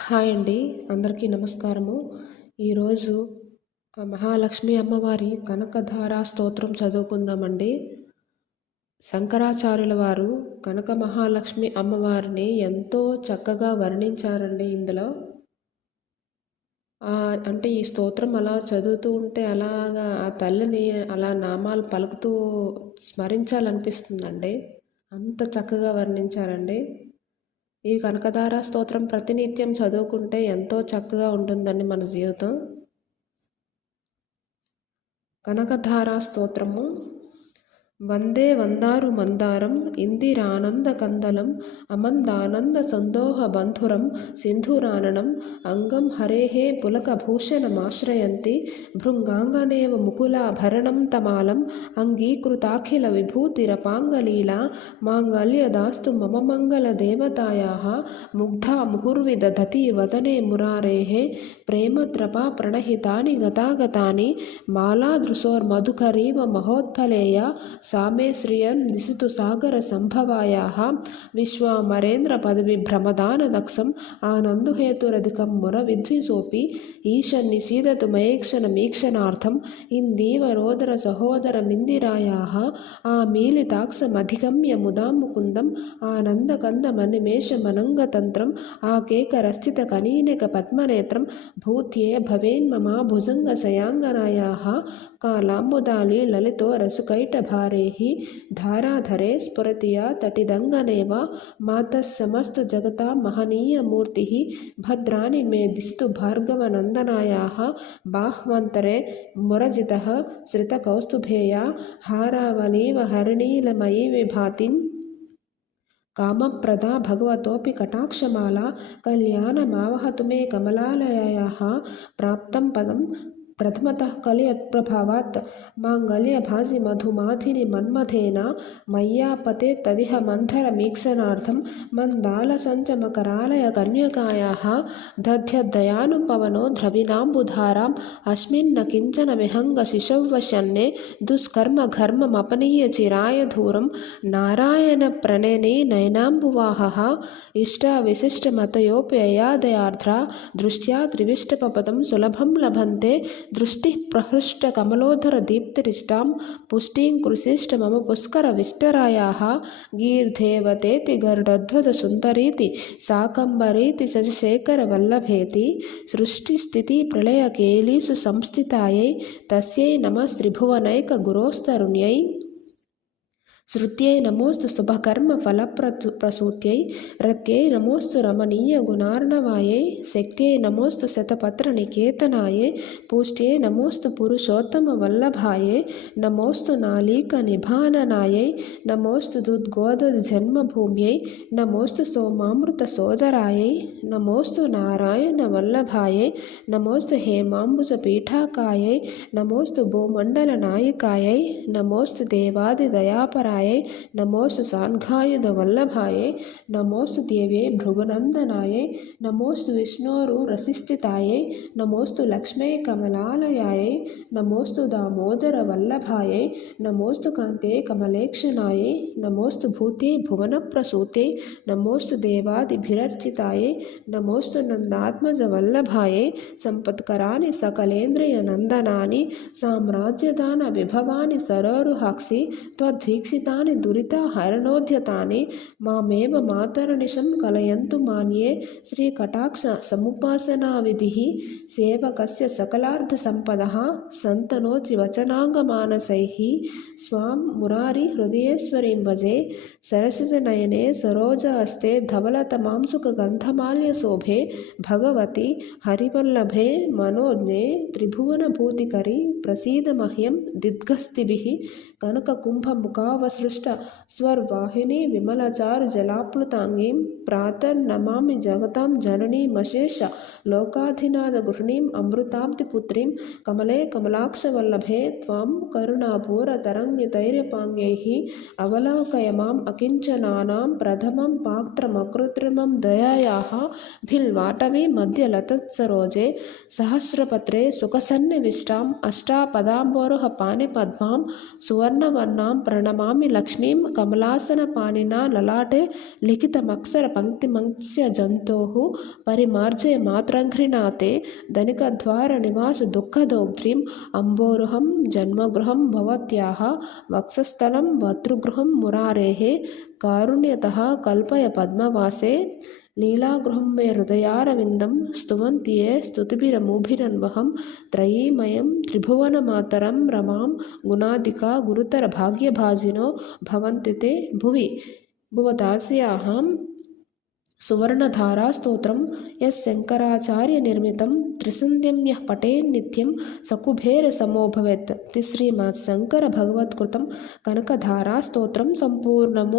Hi అండి. అందరికీ నమస్కారము. ఈరోజు మహాలక్ష్మి అమ్మవారి కనకధార స్తోత్రం చదువుకుందామండి. శంకరాచార్యుల వారు కనక మహాలక్ష్మి అమ్మవారిని ఎంతో చక్కగా వర్ణించారండి ఇందులో. అంటే ఈ స్తోత్రం అలా చదువుతూ ఉంటే అలాగా ఆ తల్లిని అలా నామాలు పలుకుతూ స్మరించాలనిపిస్తుందండి. అంత చక్కగా వర్ణించారండి. ఈ కనకధార స్తోత్రం ప్రతినిత్యం చదువుకుంటే ఎంతో చక్కగా ఉంటుందండి మన జీవితం. కనకధార స్తోత్రము. వందే వందారు మందారం ఇందిరానంద కందలం అమందానంద సందోహ బంధురం సింధురాననం అంగం హరేః పులకభూషణమాశ్రయంతి భృంగాంగనేవ ముకులాభరణం తమాలం అంగీకృతాఖిల విభూతిరపాంగలీలా మాంగళ్యదాస్తు మమ మంగళదేవతాయాः ముగ్ధా ముహుర్విదధతి వదనే మురారేः ప్రేమద్రపా ప్రణహితాని గతాగతాని మాలాదృశోర్మధుకరీవ మహోత్ఫలేయ సామే శ్రియం దిశతు సాగర సంభవాయాః విశ్వామరేంద్ర పదవిభ్రమదానదక్షం ఆనందుహేతురధికం ముర విద్విషోపి ఈశన్నిషీదతు మయేక్షణమీక్షణార్థం ఇందీవరోదర సహోదరమిందిరాయాः ఆమీలితాక్షమధిగమ్య ముదాం ముకుందం ఆనందకందమనిమేషమనంగతంత్రం ఆకేకరస్థితకనీనిక పద్మనేత్రం భూత్యే భవేన్మమ భుజంగశయాంగనాయాः కాలాంబుదాలి లలితో రసుకైటభారేః ధారాధరే స్ఫురతి యా తటిదంగనేవ మాతः సమస్తు జగతాం మహనీయమూర్తిः భద్రాని మే దిస్తు భార్గవనందనాయాः బాహ్వంతరే మురజితः శ్రితకౌస్తుభేయా హారావలీవ హరిణీలమయీ విభాతిం కామప్రదా భగవతోపి కటాక్షమాలా కళ్యాణమావహతు మే కమలాలయాయాः ప్రాప్తం పదం ప్రథమతః కలియత్ప్రభావాత్ మాంగళ్యభాసి మధుమాధిని మన్మథేన మయ్యాపతే తదిహ మంథరమీక్షణార్థం మందాలసంచమకరాలయ కన్యకాయాः దధ్యద్దయానుపవనో ద్రవిణాంబుధారాం అస్మిన్న కించన విహంగ శిశౌవశన్నే దుష్కర్మఘర్మమపనీయ చిరాయ ధూరం నారాయణ ప్రణేనే నయనాంబువాహः ఇష్టావిశిష్టమతయోప్యయాదయార్ద్రా దృష్ట్యా త్రివిష్టపపదం సులభం లభంతే దృష్టి ప్రహృష్ట కమలోధర దీప్తిరిష్టాం పుష్టిం కృషిష్ట మమ పుష్కర విష్టరాయాः గీర్ధేవతేతి గరుడధ్వజ సుందరీతి శాకంబరీతి శశిశేఖర వల్లభేతి సృష్టి స్థితి ప్రళయ కేలీసు సంస్థితాయై తస్యై నమః త్రిభువనైక గురోస్తరుణ్యై శృత్యై నమోస్తు శుభకర్మ ఫలప్రసూత్యై రత్యై నమోస్తు రమణీయ గుణార్ణవాయై శక్త్యై నమోస్తు శతపత్ర నికేతనాయై పూష్ట్యై నమోస్తు పురుషోత్తమ వల్లభాయై నమోస్తు నాళీక నిభాననాయై నమోస్తు దుద్గోద జన్మభూమ్యై నమోస్తు సోమామృత సోదరాయై నమోస్తు నారాయణ వల్లభాయై నమోస్తు హేమాంబుజ పీఠాకాయై నమోస్తు భూమండల నాయికాయై నమోస్తు దేవాది దయాపరాయ నమోస్తు సాంఘాయుధ వల్లభాయై నమోస్తు దేవ్యై భృగునందనాయై నమోస్తు విష్ణోరు రసిస్థితాయై నమోస్తు లక్ష్మై కమలాలయాయై నమోస్తు దామోదర వల్లభాయై నమోస్తు కాంతే కమలేక్షణాయై నమోస్తు భూతే భువన ప్రసూతే నమోస్తు దేవాదిభిరర్చితాయై నమోస్తు నందాత్మజ వల్లభాయై సంపత్కరాని సకలేంద్రియ నందనాని సామ్రాజ్యదాన విభవాని సరోరుహాక్షి త్వద్వీక్షిత దురిత హరణోద్యతాని మామేవ మాతరనిశం కలయంతు మాన్యే శ్రీకటాక్ష సముపాసనా విధిః సేవకస్య సకలార్థ సంపదః సంతనోతి వచనాంగమానసైః స్వాం మురారి హృదయేశ్వరీం భజే సరసిజనయనే సరోజ హస్తే ధవలతమాంసుక గంధమాల్య శోభే భగవతి హరివల్లభే మనోజ్ఞే త్రిభువన భూతికరి ప్రసీద మహ్యం దిగ్ధస్థిభిః కనక కుంభముఖావసృష్ట స్వర్వాహిని విమలచారు జలాప్లుతాంగీం ప్రాతర్నమామి జగతాం జననీమశేష లోకాధినాథ గృహిణీం అమృతాబ్ది పుత్రీం కమలే కమలాక్షవల్లభే త్వాం కరుణాపూర తరంగితైర్యపాంగైః అవలోకయ మాం అకించనానాం ప్రథమం పాక్త్రమకృత్రిమం దయాయాః భిల్వాటవీ మధ్యలతత్సరోజే సహస్రపత్రే సుఖసన్నివిష్టాం అష్టాపదాంబోరుహ పాణిపద్మాం సువర్ణవర్ణాం ప్రణమామి नमामि लक्ष्मीं कमलासनपाणिना ललाटे लिखितमक्षरपङ्क्तिमङ्क्ष्य जन्तोः परिमार्जय मातरङ्घ्रिनाथे धनिकद्वारनिवास दुःखदौघ्रीम् अम्बोरुहं जन्मगृहं भवत्याः वक्षस्थलं भर्तृगृहं मुरारेः कारुण्यतः कल्पय पद्मवासे लीलागृहं मे हृदयारविन्दं स्तुवन्ति ये स्तुतिभिरमुभिरन्वहं त्रयीमयं त्रिभुवनमातरं रमां गुणाधिका गुरुतरभाग्यभाजिनो भवन्ति ते भुवि भुवदास्याहं सुवर्णधारास्तोत्रं यस्शङ्कराचार्यनिर्मितं त्रिसन्ध्यं यः पठेन्नित्यं सकुबेरसमो भवेत् श्रीमत्शङ्करभगवत्कृतं कनकधारास्तोत्रं सम्पूर्णम्।